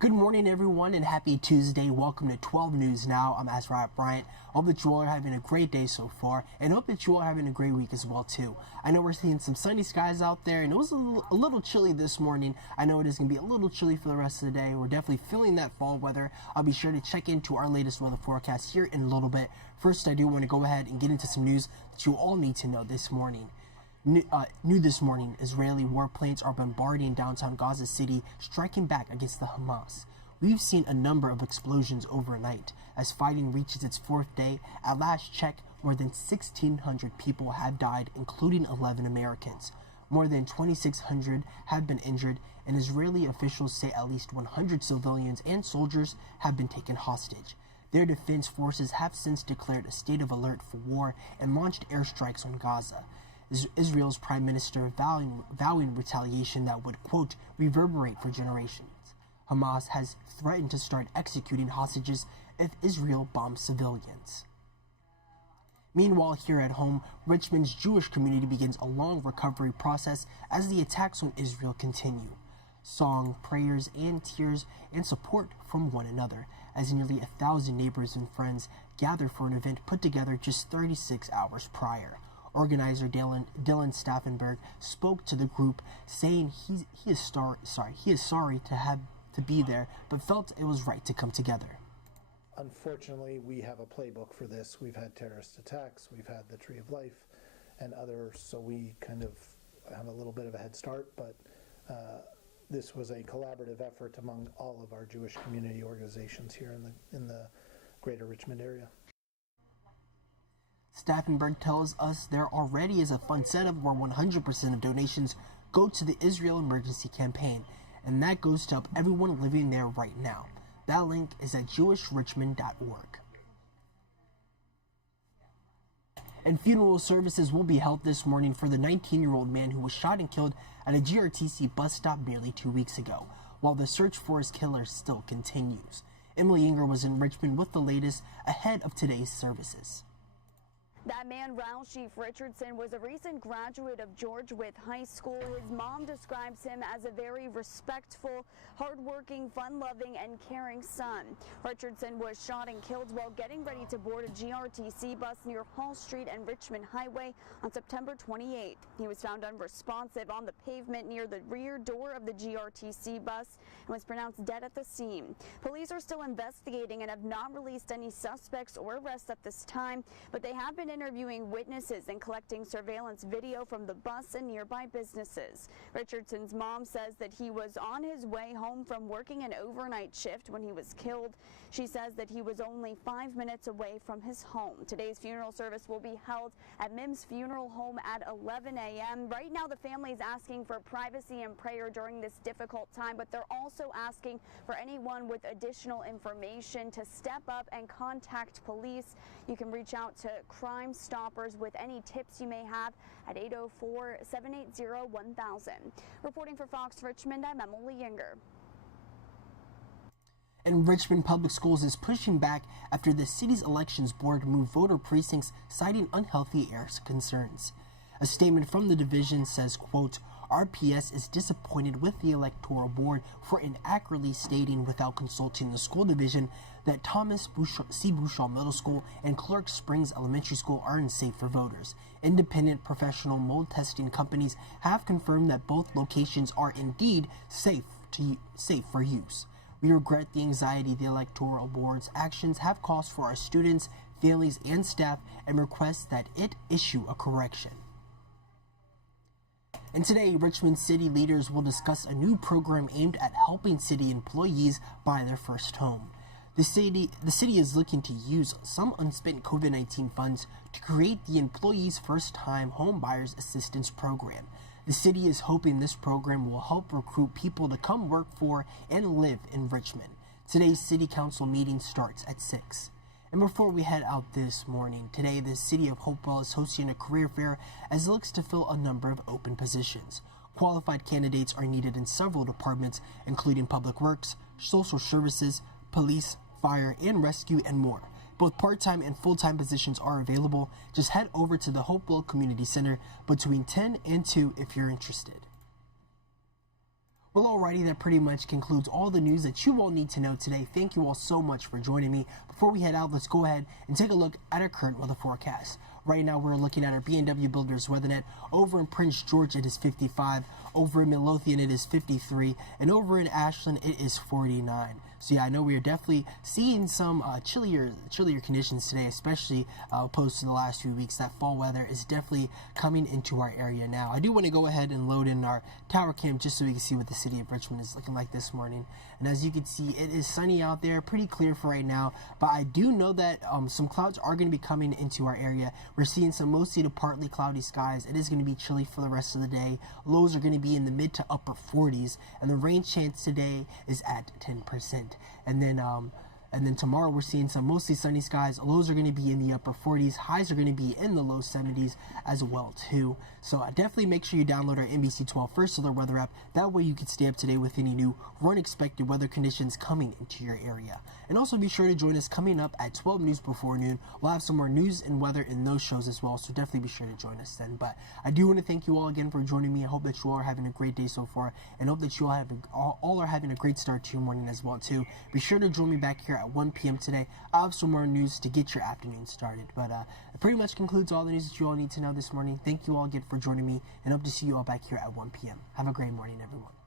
Good morning, everyone, and happy Tuesday. Welcome to 12 News Now. I'm Azrael Bryant. Hope that you all are having a great day so far, and hope that you all are having a great week as well, too. I know we're seeing some sunny skies out there, and it was a little chilly this morning. I know it is going to be a little chilly for the rest of the day. We're definitely feeling that fall weather. I'll be sure to check into our latest weather forecast here in a little bit. First, I do want to go ahead and get into some news that you all need to know this morning. New this morning, Israeli warplanes are bombarding downtown Gaza City, striking back against the Hamas. We've seen a number of explosions overnight as fighting reaches its fourth day. At last check, more than 1,600 people have died, including 11 Americans. More than 2,600 have been injured, and Israeli officials say at least 100 civilians and soldiers have been taken hostage. Their defense forces have since declared a state of alert for war and launched airstrikes on Gaza. Israel's prime minister vowing retaliation that would, quote, reverberate for generations. Hamas has threatened to start executing hostages if Israel bombs civilians. Meanwhile, here at home, Richmond's Jewish community begins a long recovery process as the attacks on Israel continue. Song, prayers, and tears and support from one another as nearly 1,000 neighbors and friends gather for an event put together just 36 hours prior. Organizer Dylan Staffenberg spoke to the group, saying he is sorry to be there, but felt it was right to come together. Unfortunately, we have a playbook for this. We've had terrorist attacks, we've had the Tree of Life and others, so we kind of have a little bit of a head start, but this was a collaborative effort among all of our Jewish community organizations here in the greater Richmond area. Staffenberg tells us there already is a fund set up where 100% of donations go to the Israel Emergency Campaign, and that goes to help everyone living there right now. That link is at jewishrichmond.org. And funeral services will be held this morning for the 19-year-old man who was shot and killed at a GRTC bus stop nearly 2 weeks ago, while the search for his killer still continues. Emily Inger was in Richmond with the latest ahead of today's services. That man, Rouse Chief Richardson, was a recent graduate of George Wythe High School. His mom describes him as a very respectful, hardworking, fun-loving, and caring son. Richardson was shot and killed while getting ready to board a GRTC bus near Hall Street and Richmond Highway on September 28th. He was found unresponsive on the pavement near the rear door of the GRTC bus and was pronounced dead at the scene. Police are still investigating and have not released any suspects or arrests at this time, but they have been interviewing witnesses and collecting surveillance video from the bus and nearby businesses. Richardson's mom says that he was on his way home from working an overnight shift when he was killed. She says that he was only 5 minutes away from his home. Today's funeral service will be held at Mims Funeral Home at 11 a.m. Right now, the family is asking for privacy and prayer during this difficult time, but they're also asking for anyone with additional information to step up and contact police. You can reach out to Crime Stoppers with any tips you may have at 804-780-1000. Reporting for Fox Richmond, I'm Emily Inger. And Richmond Public Schools is pushing back after the city's elections board moved voter precincts, citing unhealthy air concerns. A statement from the division says, quote, RPS is disappointed with the electoral board for inaccurately stating without consulting the school division that Thomas C. Bouchard Middle School and Clark Springs Elementary School are unsafe for voters. Independent professional mold testing companies have confirmed that both locations are indeed safe for use. We regret the anxiety the electoral board's actions have caused for our students, families, and staff, and request that it issue a correction. And today, Richmond city leaders will discuss a new program aimed at helping city employees buy their first home. The city is looking to use some unspent COVID-19 funds to create the Employees First Time Home Buyers Assistance Program. The city is hoping this program will help recruit people to come work for and live in Richmond. Today's city council meeting starts at 6. And before we head out this morning, today the City of Hopewell is hosting a career fair as it looks to fill a number of open positions. Qualified candidates are needed in several departments, including public works, social services, police, fire, and rescue, and more. Both part-time and full-time positions are available. Just head over to the Hopewell Community Center between 10 and 2 if you're interested. Well, alrighty, that pretty much concludes all the news that you all need to know today. Thank you all so much for joining me. Before we head out, let's go ahead and take a look at our current weather forecast. Right now, we're looking at our B&W Builders WeatherNet. Over in Prince George, it is 55. Over in Midlothian, it is 53. And over in Ashland, it is 49. So yeah, I know we are definitely seeing some chillier conditions today, especially opposed to the last few weeks. That fall weather is definitely coming into our area now. I do want to go ahead and load in our tower cam just so we can see what the city of Richmond is looking like this morning. And as you can see, it is sunny out there, pretty clear for right now. But I do know that some clouds are going to be coming into our area. We're seeing some mostly to partly cloudy skies. It is going to be chilly for the rest of the day. Lows are going to be in the mid to upper 40s, and the rain chance today is at 10%. And then tomorrow we're seeing some mostly sunny skies. Lows are going to be in the upper 40s. Highs are going to be in the low 70s as well too. So definitely make sure you download our NBC 12 First Alert Weather app. That way you can stay up to date with any new or unexpected weather conditions coming into your area. And also be sure to join us coming up at 12 news before noon. We'll have some more news and weather in those shows as well. So definitely be sure to join us then. But I do want to thank you all again for joining me. I hope that you all are having a great day so far, and hope that you all are having a great start to your morning as well too. Be sure to join me back here at 1 p.m. today. I have some more news to get your afternoon started. But it pretty much concludes all the news that you all need to know this morning. Thank you all again for joining me, and hope to see you all back here at 1 p.m. Have a great morning, everyone.